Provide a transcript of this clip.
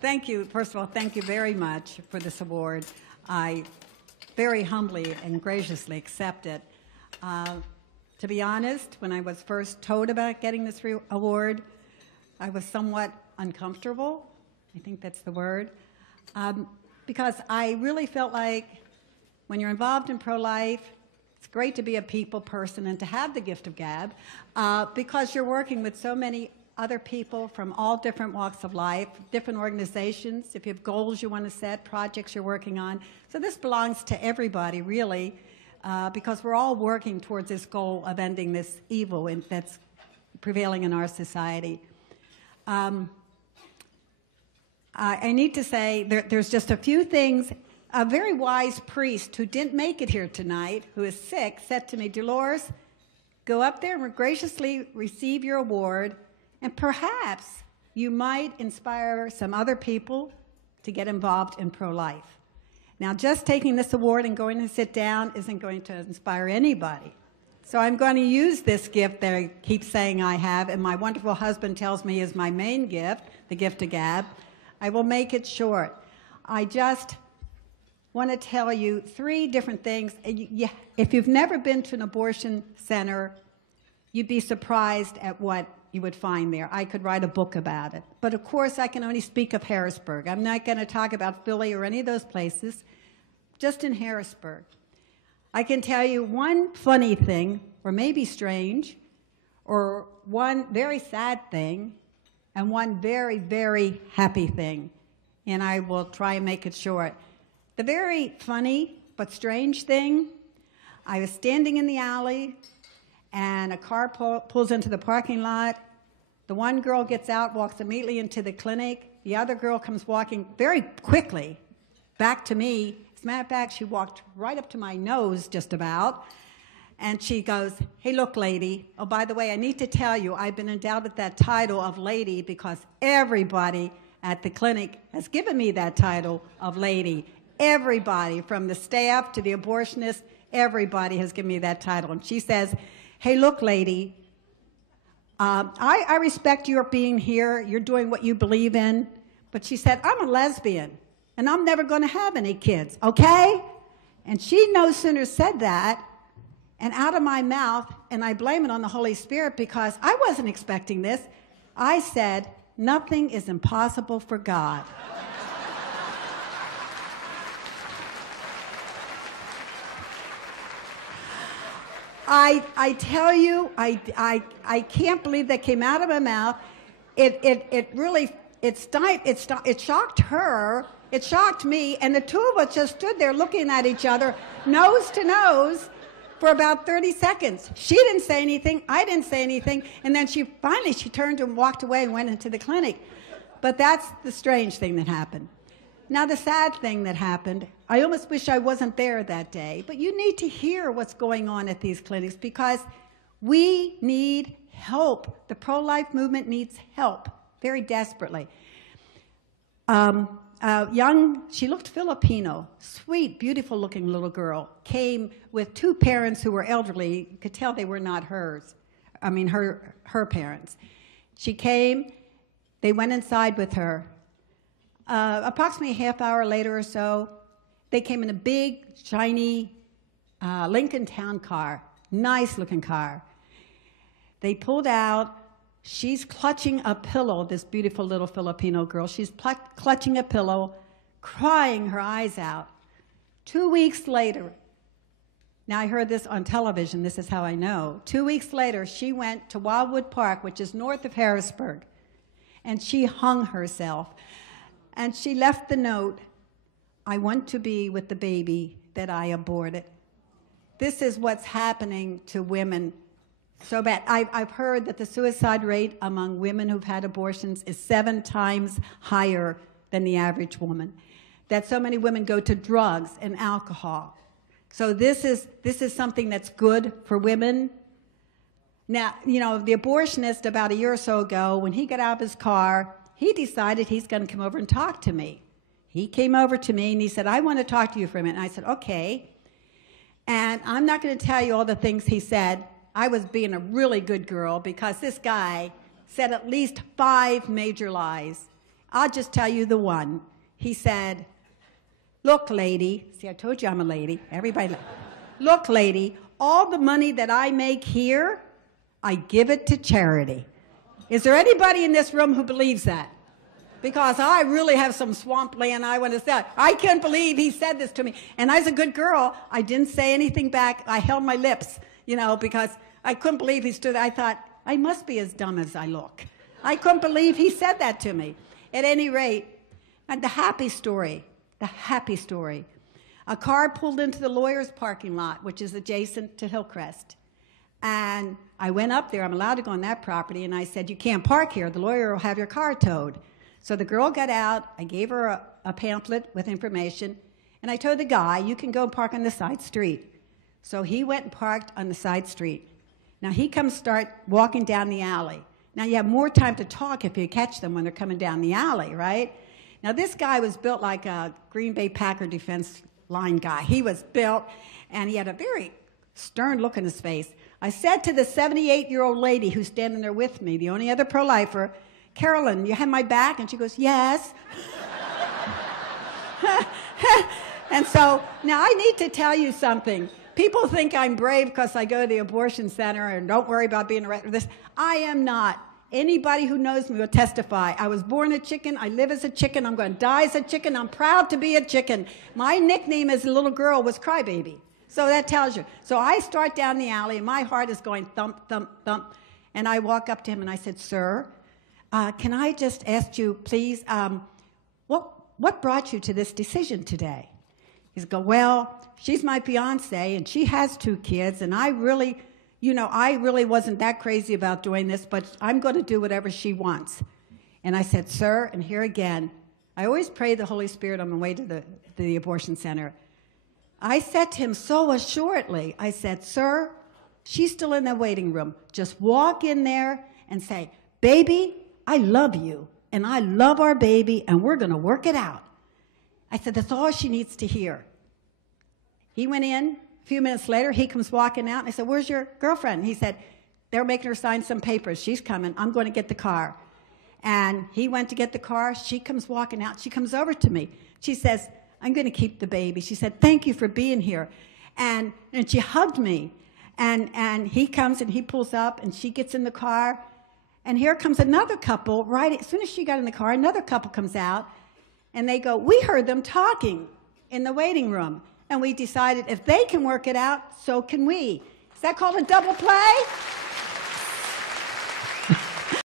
Thank you. First of all, thank you very much for this award. I very humbly and graciously accept it. To be honest, when I was first told about getting this award, I was somewhat uncomfortable. I think that's the word. Because I really felt like when you're involved in pro-life, it's great to be a people person and to have the gift of gab because you're working with so many other people from all different walks of life, different organizations, if you have goals you want to set, projects you're working on. So this belongs to everybody, really, because we're all working towards this goal of ending this evil that's prevailing in our society. I need to say there's just a few things. A very wise priest who didn't make it here tonight, who is sick, said to me, Dolores, go up there and graciously receive your award, and perhaps you might inspire some other people to get involved in pro-life. Now, just taking this award and going to sit down isn't going to inspire anybody. So I'm going to use this gift that I keep saying I have, and my wonderful husband tells me is my main gift, the gift of gab. I will make it short. I just want to tell you 3 different things. If you've never been to an abortion center, you'd be surprised at what you would find there. I could write a book about it. But of course, I can only speak of Harrisburg. I'm not going to talk about Philly or any of those places, just in Harrisburg. I can tell you one funny thing, or maybe strange, or one very sad thing, and one very, very happy thing. And I will try and make it short. The very funny but strange thing, I was standing in the alley, and a car pulls into the parking lot. The one girl gets out, walks immediately into the clinic. The other girl comes walking very quickly back to me. As a matter of fact, she walked right up to my nose just about. And she goes, hey, look, lady. Oh, by the way, I need to tell you, I've been endowed with that title of lady because everybody at the clinic has given me that title of lady. Everybody, from the staff to the abortionist, everybody has given me that title. And she says, hey, look, lady, I respect your being here. You're doing what you believe in. But she said, I'm a lesbian, and I'm never going to have any kids, okay? And she no sooner said that, and out of my mouth, and I blame it on the Holy Spirit because I wasn't expecting this, I said, nothing is impossible for God. I tell you, I can't believe that came out of my mouth. It really shocked her. It shocked me, and the two of us just stood there looking at each other, nose to nose, for about 30 seconds. She didn't say anything. I didn't say anything, and then she turned and walked away and went into the clinic. But that's the strange thing that happened. Now, the sad thing that happened, I almost wish I wasn't there that day, but you need to hear what's going on at these clinics because we need help. The pro-life movement needs help very desperately. She looked Filipino, sweet, beautiful-looking little girl, came with 2 parents who were elderly. You could tell they were not hers. I mean, her parents. She came. They went inside with her. Approximately a half hour later or so, they came in a big, shiny Lincoln Town car, nice-looking car. They pulled out. She's clutching a pillow, this beautiful little Filipino girl. She's clutching a pillow, crying her eyes out. 2 weeks later, now I heard this on television, this is how I know. 2 weeks later, she went to Wildwood Park, which is north of Harrisburg, and she hung herself. And she left the note, I want to be with the baby that I aborted. This is what's happening to women so bad. I've heard that the suicide rate among women who've had abortions is 7 times higher than the average woman. That so many women go to drugs and alcohol. So this is something that's good for women. Now, you know, the abortionist about a year or so ago, when he got out of his car, he decided he's going to come over and talk to me. He came over to me and he said, I want to talk to you for a minute. And I said, okay. And I'm not going to tell you all the things he said. I was being a really good girl because this guy said at least 5 major lies. I'll just tell you the one. He said, look, lady. See, I told you I'm a lady. Everybody, look, lady, all the money that I make here, I give it to charity. Is there anybody in this room who believes that? Because I really have some swampland I want to say. I can't believe he said this to me. And I was a good girl. I didn't say anything back. I held my lips, because I couldn't believe he stood there. I thought, I must be as dumb as I look. I couldn't believe he said that to me. At any rate, and the happy story. A car pulled into the lawyer's parking lot, which is adjacent to Hillcrest. And I went up there. I'm allowed to go on that property. And I said, you can't park here. The lawyer will have your car towed. So the girl got out. I gave her a pamphlet with information. And I told the guy, you can go park on the side street. So he went and parked on the side street. Now he comes start walking down the alley. Now you have more time to talk if you catch them when they're coming down the alley, right? Now this guy was built like a Green Bay Packer defense line guy. He was built, and he had a very stern look in his face. I said to the 78-year-old lady who's standing there with me, the only other pro-lifer, Carolyn, you have my back? And she goes, yes. And so now I need to tell you something. People think I'm brave because I go to the abortion center and don't worry about being arrested. This, I am not. Anybody who knows me will testify. I was born a chicken. I live as a chicken. I'm going to die as a chicken. I'm proud to be a chicken. My nickname as a little girl was Crybaby. So that tells you. So I start down the alley, and my heart is going thump, thump, thump. And I walk up to him, and I said, sir, can I just ask you, please, what brought you to this decision today? He's go, well, she's my fiance, and she has 2 kids, and I really wasn't that crazy about doing this, but I'm going to do whatever she wants. And I said, sir, and here again, I always pray the Holy Spirit on my way to the abortion center. I said to him so assuredly, I said, sir, she's still in the waiting room. Just walk in there and say, baby, I love you, and I love our baby, and we're going to work it out. I said, that's all she needs to hear. He went in. A few minutes later, he comes walking out, and I said, where's your girlfriend? He said, they're making her sign some papers. She's coming. I'm going to get the car. And he went to get the car. She comes walking out. She comes over to me. She says, I'm going to keep the baby. She said, thank you for being here. And she hugged me. And he comes, and he pulls up, and she gets in the car. And here comes another couple. Right as soon as she got in the car, another couple comes out. And they go, we heard them talking in the waiting room. And we decided if they can work it out, so can we. Is that called a double play?